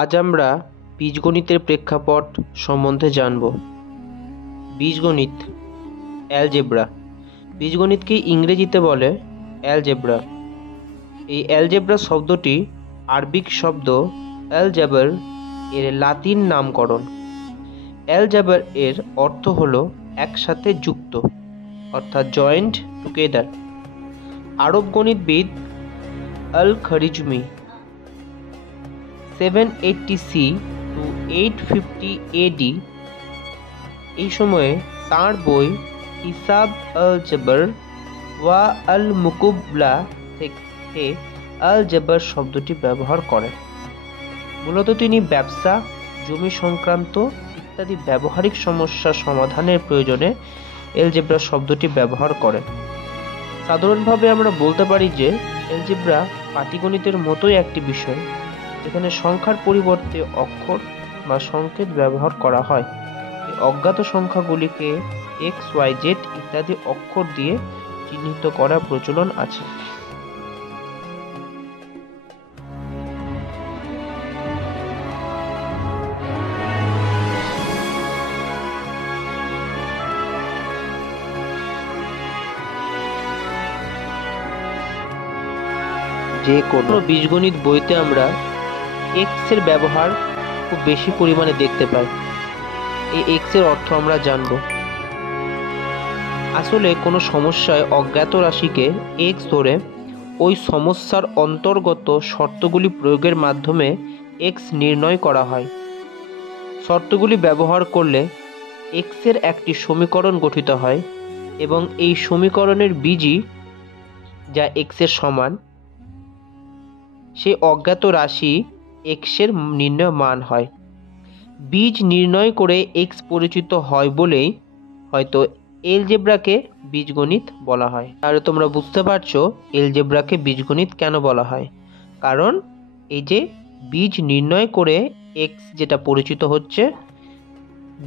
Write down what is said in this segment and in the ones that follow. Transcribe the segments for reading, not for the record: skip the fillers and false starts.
আজ আমরা বীজগণিতের প্রেক্ষাপট সম্বন্ধে জানব। বীজগণিত, অ্যালজেব্রা। বীজগণিতকে ইংরেজিতে বলে অ্যালজেব্রা। এই অ্যালজেব্রা শব্দটি আরবিক শব্দ অ্যালজাবার এর লাতিন নামকরণ। অ্যালজাবার এর অর্থ হলো একসাথে যুক্ত, অর্থাৎ জয়েন্ট টুগেদার। আরব গণিতবিদ আল খারিজমি 780 সি টু 850 এডি এই সময়ে তাঁর বই হিসাব আল জাবর ওয়া আল মুকুবলা থেকে আল জাবর শব্দটি ব্যবহার করেন। মূলত তিনি ব্যবসা, জমি সংক্রান্ত ইত্যাদি ব্যবহারিক সমস্যা সমাধানের প্রয়োজনে এলজেব্রা শব্দটি ব্যবহার করেন। সাধারণভাবে আমরা বলতে পারি যে এলজেব্রা পাটিগণিতের মতোই একটি বিষয়, যেখানে সংখ্যার পরিবর্তে অক্ষর বা সংকেত ব্যবহার করা হয়। এই অজ্ঞাত সংখ্যাগুলিকে এক্স, ওয়াই, জেড ইত্যাদি অক্ষর দিয়ে চিহ্নিত করার প্রচলন আছে। যে কোনো বীজগণিত বইতে আমরা এক্স এর ব্যবহার খুব বেশি পরিমাণে দেখতে পাই। এই এক্স এর অর্থ আমরা জানব। আসলে কোনো সমস্যায় অজ্ঞাত রাশিকে এক্স ধরে ওই সমস্যার অন্তর্গত শর্তগুলি প্রয়োগের মাধ্যমে এক্স নির্ণয় করা হয়। শর্তগুলি ব্যবহার করলে এক্স এর একটি সমীকরণ গঠিত হয় এবং এই সমীকরণের বীজই যা এক্স এর সমান, সেই অজ্ঞাত রাশি এক্স এর নির্ণয় মান হয়। বীজ নির্ণয় করে এক্স পরিচিত হয় বলেই হয়তো এলজেব্রাকে বীজগণিত বলা হয়। তাহলে তোমরা বুঝতে পারছো এলজেব্রাকে বীজগণিত কেন বলা হয়। কারণ এই যে বীজ নির্ণয় করে এক্স যেটা পরিচিত হচ্ছে,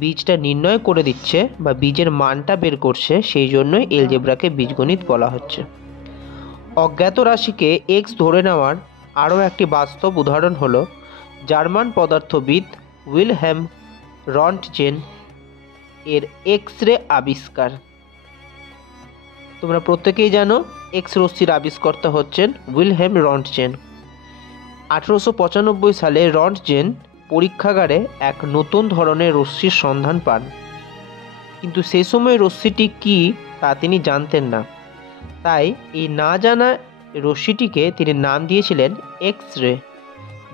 বীজটা নির্ণয় করে দিচ্ছে বা বীজের মানটা বের করছে, সেই জন্যই এলজেব্রাকে বীজগণিত বলা হচ্ছে। অজ্ঞাত রাশিকে এক্স ধরে নেওয়ার আরও একটি বাস্তব উদাহরণ হলো জার্মান পদার্থবিদ উইলহেম রন্টজেন এর এক্স রে আবিষ্কার। তোমরা প্রত্যেকেই জানো এক্স রশ্মির আবিষ্কর্তা হচ্ছেন উইলহেম রন্টজেন। 1895 সালে রন্টজেন পরীক্ষাগারে এক নতুন ধরনের রশ্মির সন্ধান পান, কিন্তু সে সময় রশ্মিটি কী তা তিনি জানতেন না। তাই এই না জানা রশ্মিটিকে তিনি নাম দিয়েছিলেন এক্স রে,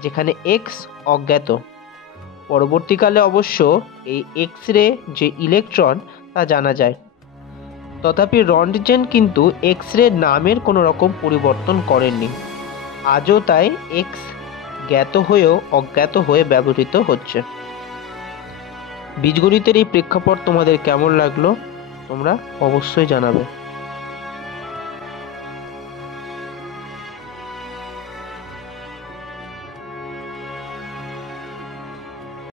যেখানে এক্স অজ্ঞাত। পরবর্তীকালে অবশ্য এই এক্স রে যে ইলেকট্রন তা জানা যায়। তথাপি রন্টজেন কিন্তু এক্স রে নামের কোনো রকম পরিবর্তন করেননি। আজও তাই এক্স জ্ঞাত হয়েও অজ্ঞাত হয়ে ব্যবহৃত হচ্ছে। বীজগণিতের এই প্রেক্ষাপট তোমাদের কেমন লাগলো তোমরা অবশ্যই জানাবে।